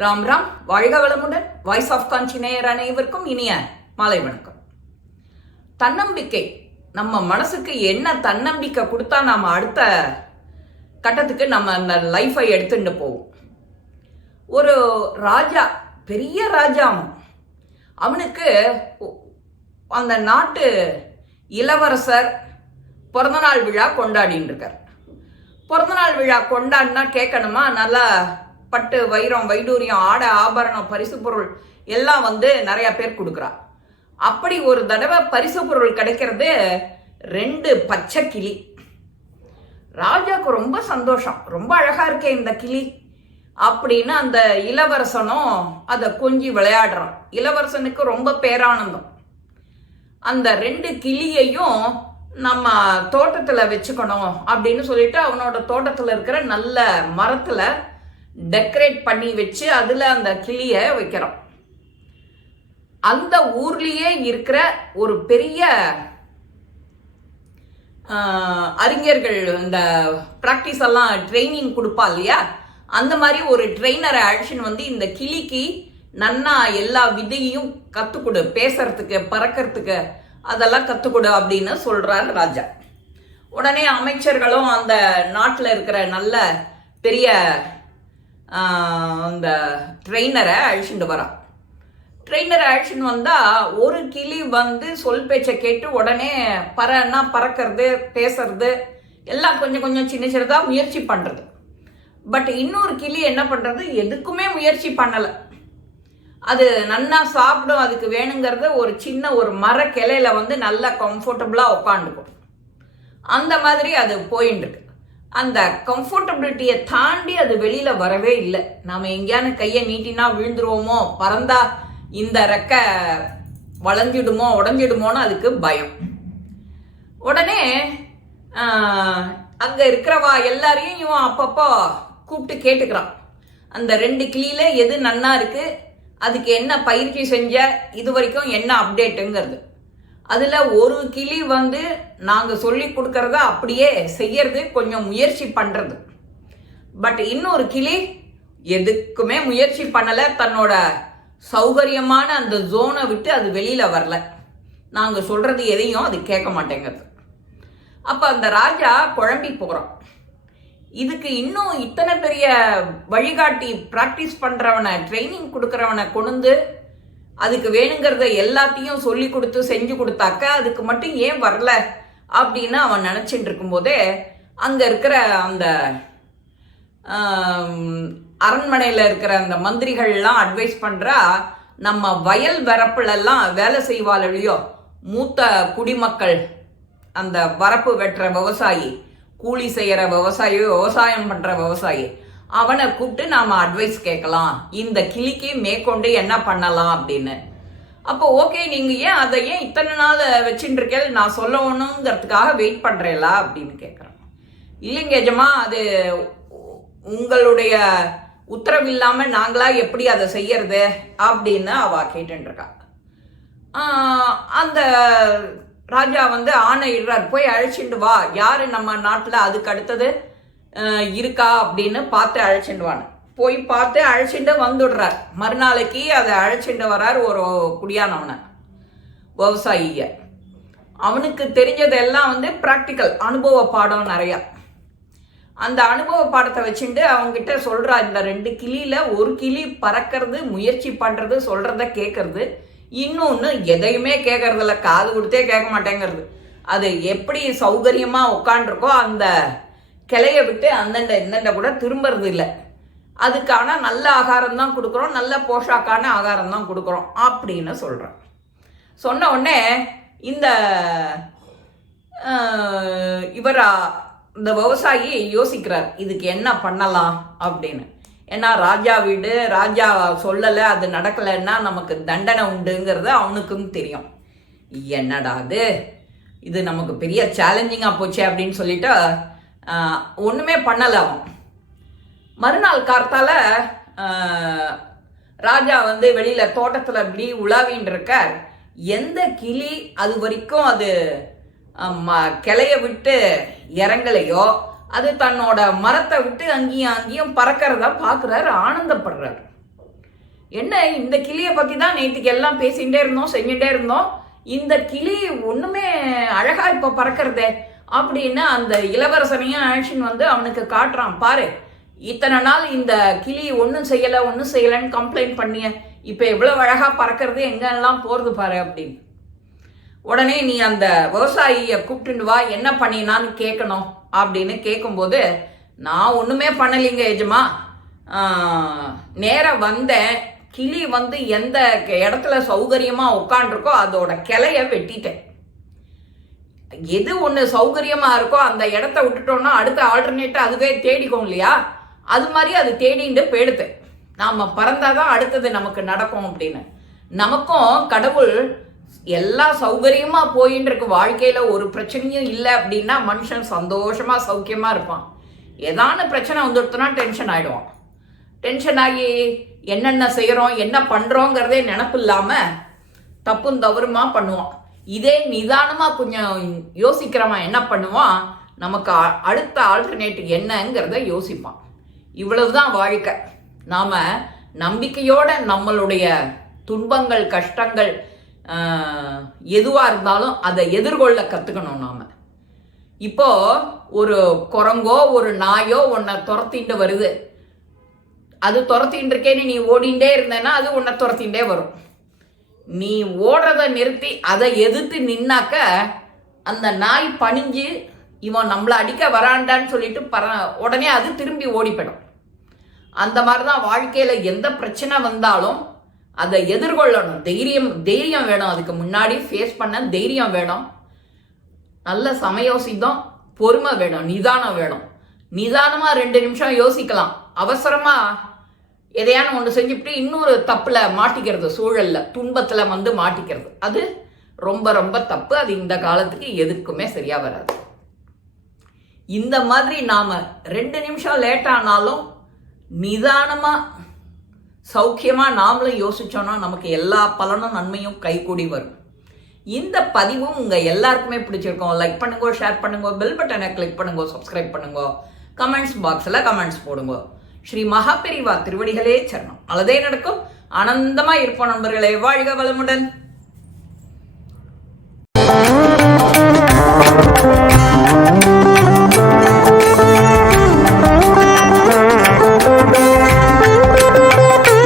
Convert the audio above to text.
ராம் ராம், வாழ்க வளமுடன். Voice of காஞ்சி நேயர் அனைவருக்கும் இனிய மாலை வணக்கம். தன்னம்பிக்கை, நம்ம மனசுக்கு என்ன தன்னம்பிக்கை கொடுத்தா நாம அடுத்த கட்டத்துக்கு நம்ம அந்த லைஃபை எடுத்துட்டு போவோம். ஒரு ராஜா, பெரிய ராஜா, அவனுக்கு அந்த நாட்டு இளவரசர் பிறந்தநாள் விழா கொண்டாடின்னு இருக்கார். பிறந்தநாள் விழா கொண்டாடினா கேட்கணுமா, நல்லா பட்டு வைரம் வைடூரியம் ஆடை ஆபரணம் பரிசு பொருள் எல்லாம் நிறைய பேர் கொடுக்குறா. அப்படி ஒரு தடவை பரிசு பொருள் கிடைக்கிறது 2 பச்சை கிளி. ராஜாவுக்கு ரொம்ப சந்தோஷம், ரொம்ப அழகா இருக்கே இந்த கிளி அப்படின்னு அந்த இளவரசனும் அதை கொஞ்சி விளையாடுறான். இளவரசனுக்கு ரொம்ப பேரானந்தம். அந்த 2 கிளியையும் நம்ம தோட்டத்துல வச்சுக்கணும் அப்படின்னு சொல்லிட்டு அவனோட தோட்டத்துல இருக்கிற நல்ல மரத்துல டெக்கரேட் பண்ணி வச்சு அதுல அந்த கிளிய வைக்கிறோம். அந்த ஊர்லயே இருக்கிற ஒரு பெரிய அறிஞர்கள் இந்த பிராக்டிஸ் எல்லாம் ட்ரைனிங் கொடுப்பா இல்லையா, அந்த மாதிரி ஒரு ட்ரெயினரை அழைச்சின்னு இந்த கிளிக்கு நன்னா எல்லா விதையும் கத்துக்கொடு, பேசுறதுக்கு பறக்கிறதுக்கு அதெல்லாம் கத்துக்கொடு அப்படின்னு சொல்றாரு ராஜா. உடனே அமைச்சர்களும் அந்த நாட்டில் இருக்கிற நல்ல பெரிய அந்த ட்ரெயினரை அழிச்சுட்டு வரான். ட்ரெயினரை அழிச்சுன்னு வந்தா ஒரு கிளி சொல் பேச்சை கேட்டு உடனே பறன்னா பறக்கிறது, பேசுறது எல்லாம் கொஞ்சம் கொஞ்சம் சின்ன சின்னதா முயற்சி பண்றது. பட் இன்னொரு கிளி என்ன பண்றது, எதுக்குமே முயற்சி பண்ணலை. அது நன்னா சாப்பிடும், அதுக்கு வேணுங்கிறத ஒரு சின்ன ஒரு மர கிளையில நல்லா கம்ஃபர்டபுளா உட்காந்துக்கும். அந்த மாதிரி அது போயின்னு இருக்கு. அந்த கம்ஃபர்டபிலிட்டியை தாண்டி அது வெளியில வரவே இல்லை. நாம எங்கேயான கையை நீட்டினா விழுந்துருவோமோ, பறந்தா இந்த ரெக்க வளைஞ்சிடுமோ உடஞ்சிடுமோன்னு அதுக்கு பயம். உடனே அங்க இருக்கிறவா எல்லாரையும் இவன் அப்பப்போ கூப்பிட்டு கேட்டுக்கிறான், அந்த 2 கிளியில எது நன்னா இருக்கு, அதுக்கு என்ன பயிற்சி செஞ்ச, இது வரைக்கும் என்ன அப்டேட்டுங்கிறது. அதுல ஒரு கிளி நாங்க சொல்லி கொடுக்கறத அப்படியே செய்யறது, கொஞ்சம் முயற்சி பண்றது. பட் இன்னொரு கிளி எதுக்குமே முயற்சி பண்ணல, தன்னோட சௌகரியமான அந்த ஜோனை விட்டு அது வெளியில வரல. நாங்க சொல்றது எதையும் அது கேட்க மாட்டேங்கிறது. அப்ப அந்த ராஜா குழம்பி போறான். இதுக்கு இன்னும் இத்தனை பெரிய வழிகாட்டி பிராக்டிஸ் பண்றவனை, ட்ரைனிங் கொடுக்கறவனை கொண்டு அதுக்கு வேணுங்கிறத எல்லாத்தையும் சொல்லி கொடுத்து செஞ்சு கொடுத்தாக்க அதுக்கு மட்டும் ஏன் வரல அப்படின்னு அவன் நினைச்சிட்டு இருக்கும் போதே அங்க இருக்கிற அந்த அரண்மனையில இருக்கிற அந்த மந்திரிகள்லாம் அட்வைஸ் பண்றா, நம்ம வயல் வரப்புல எல்லாம் வேலை செய்வாளையோ மூத்த குடிமக்கள், அந்த வரப்பு வெட்டுற விவசாயி, கூலி செய்யற விவசாயி, விவசாயம் பண்ற விவசாயி, அவனை கூப்பிட்டு நாம அட்வைஸ் கேட்கலாம், இந்த கிளிக்கு மேற்கொண்டு என்ன பண்ணலாம் அப்படின்னு. அப்போ ஓகே, நீங்க அதை ஏன் இத்தனை நாள் வச்சுட்டு இருக்கேன், நான் சொல்லணுங்கிறதுக்காக வெயிட் பண்றேலா அப்படின்னு கேட்குறேன். இல்லைங்க எஜமா, அது உங்களுடைய உத்தரவு இல்லாம நாங்களா எப்படி அதை செய்யறது அப்படின்னு அவ கேட்டுட்டு இருக்கா. அந்த ராஜா ஆணையிடுறார், போய் அழைச்சிட்டு வா, யாரு நம்ம நாட்டுல அதுக்கு அடுத்தது இருக்கா அப்படின்னு பார்த்து அழைச்சிடுவான்னு. போய் பார்த்து அழைச்சிட்டு வந்துடுறார். மறுநாளைக்கு அதை அழைச்சிட்டு வர்றார் ஒரு குடியானவனை, விவசாயிய. அவனுக்கு தெரிஞ்சதெல்லாம் பிராக்டிக்கல் அனுபவ பாடம் நிறைய. அந்த அனுபவ பாடத்தை வச்சுட்டு அவங்கிட்ட சொல்றா, இந்த 2 கிளியில ஒரு கிளி பறக்கிறது, முயற்சி பண்றது, சொல்றத கேட்கறது, இன்னொன்னு எதையுமே கேட்கறதில்ல, காது கொடுத்தே கேட்க மாட்டேங்கிறது. அது எப்படி சௌகரியமா உட்காண்டிருக்கோ அந்த கிளைய விட்டு அந்தண்ட இந்தண்ட கூட திரும்புறது இல்லை. அதுக்கான நல்ல ஆகாரம் தான் கொடுக்குறோம், நல்ல போஷாக்கான ஆகாரம் தான் கொடுக்குறோம் அப்படின்னு சொல்றோம். சொன்ன உடனே இந்த இவரா இந்த விவசாயி யோசிக்கிறார், இதுக்கு என்ன பண்ணலாம் அப்படின்னு. ஏன்னா ராஜா வீடு, ராஜா சொல்லலை, அது நடக்கலைன்னா நமக்கு தண்டனை உண்டுங்கிறது அவனுக்கும் தெரியும். என்னடா இது நமக்கு பெரிய சேலஞ்சிங்கா போச்சு அப்படின்னு சொல்லிட்டு ஒண்ணுமே பண்ணல அவன். மறுநாள் கார்த்தால ராஜா வெளியில தோட்டத்துல இப்படி உலாவின்னு இருக்கார். எந்த கிளி அது வரைக்கும் அது கிளைய விட்டு இறங்கலையோ அது தன்னோட மரத்தை விட்டு அங்கேயும் அங்கேயும் பறக்கிறத பார்க்குறாரு, ஆனந்தப்படுறாரு. என்ன இந்த கிளியை பத்தி தான் நேற்றுக்கு எல்லாம் பேசிகிட்டே இருந்தோம், செஞ்சுட்டே இருந்தோம். இந்த கிளி ஒண்ணுமே அழகா இப்ப பறக்கிறதே அப்படின்னு அந்த இளவரசனையும் ஆக்ஷன் வந்து அவனுக்கு காட்டுறான். பாரு, இத்தனை நாள் இந்த கிளி ஒன்றும் செய்யலைன்னு கம்ப்ளைண்ட் பண்ணிய, இப்ப எவ்வளவு அழகா பறக்கிறது, எங்கெல்லாம் போறது பாரு அப்படின்னு. உடனே நீ அந்த விவசாயிய கூப்பிட்டு வா, என்ன பண்ணினான்னு கேட்கணும் அப்படின்னு கேட்கும்போது, நான் ஒண்ணுமே பண்ணலைங்க எஜமா, நேரம் வந்தேன், கிளி வந்து எந்த இடத்துல சௌகரியமா உட்காண்டிருக்கோ அதோட கிளைய வெட்டிட்டேன். எது ஒண்ணு சௌகரியமா இருக்கோ அந்த இடத்த விட்டுட்டோம்னா அடுத்த ஆல்டர்னேட் அதுவே தேடிக்கும் இல்லையா, அது மாதிரி அது தேடிட்டு போயிடுது. நாம பறந்தாதான் அடுத்தது நமக்கு நடக்கும் அப்படின்னு. நமக்கும் கடவுள் எல்லா சௌகரியமா போயின்னு இருக்கு, வாழ்க்கையில ஒரு பிரச்சனையும் இல்லை அப்படின்னா மனுஷன் சந்தோஷமா சௌக்கியமா இருப்பான். ஏதான பிரச்சனை வந்துடுத்துனா டென்ஷன் ஆயிடுவான். டென்ஷன் ஆகி என்னென்ன செய்யறோம் என்ன பண்றோங்கிறதே நினப்பு இல்லாம தப்பும் தவறுமா பண்ணுவான். இதே நிதானமா கொஞ்சம் யோசிக்கிறவன் என்ன பண்ணுவான், நமக்கு அடுத்த ஆல்டர்னேட் என்னங்கிறத யோசிப்பான். இவ்வளவுதான் வாழ்க்கை. நாம நம்பிக்கையோட நம்மளுடைய துன்பங்கள் கஷ்டங்கள் எதுவா இருந்தாலும் அதை எதிர்கொள்ள கத்துக்கணும். நாம இப்போ ஒரு குரங்கோ ஒரு நாயோ உன்னை துரத்திட்டு வருது, அது துரத்தின்னு இருக்கேன்னு நீ ஓடிண்டே இருந்தேன்னா அது உன்னை துரத்திண்டே வரும். நீ ஓடுறத நிறுத்தி அதை எதிர்த்து நின்னாக்க அந்த நாய் பணிஞ்சு இவன் நம்மளை அடிக்க வராண்டான்னு சொல்லிட்டு உடனே அது திரும்பி ஓடிப்படும். அந்த மாதிரிதான் வாழ்க்கையில எந்த பிரச்சனை வந்தாலும் அதை எதிர்கொள்ளணும். தைரியம் வேணும், அதுக்கு முன்னாடி ஃபேஸ் பண்ண தைரியம் வேணும், நல்ல சமயோசிதம் பொறுமை வேணும், நிதானம் வேணும். நிதானமா 2 நிமிஷம் யோசிக்கலாம். அவசரமா எதையான ஒன்று செஞ்சுட்டு இன்னொரு தப்புல மாட்டிக்கிறது, சூழல்ல துன்பத்துல வந்து மாட்டிக்கிறது, அது ரொம்ப ரொம்ப தப்பு. அது இந்த காலத்துக்கு எதுக்குமே சரியா வராது. இந்த மாதிரி நாம 2 நிமிஷம் லேட் ஆனாலும் நிதானமா சௌக்கியமா நாமளும் யோசிச்சோம்னா நமக்கு எல்லா பலனும் நன்மையும் கைகூடி வரும். இந்த பதிவும் உங்க எல்லாருக்குமே பிடிச்சிருக்கோம். லைக் பண்ணுங்க, ஷேர் பண்ணுங்க, பெல் பட்டனை கிளிக் பண்ணுங்க, சப்ஸ்கிரைப் பண்ணுங்க, கமெண்ட்ஸ் பாக்ஸ்ல கமெண்ட்ஸ் போடுங்க. ஸ்ரீ மகாபெரிவா திருவடிகளே சரணம். நல்லதே நடக்கும். ஆனந்தமா இருப்போம் நண்பர்களே. வாழ்க வளமுடன்.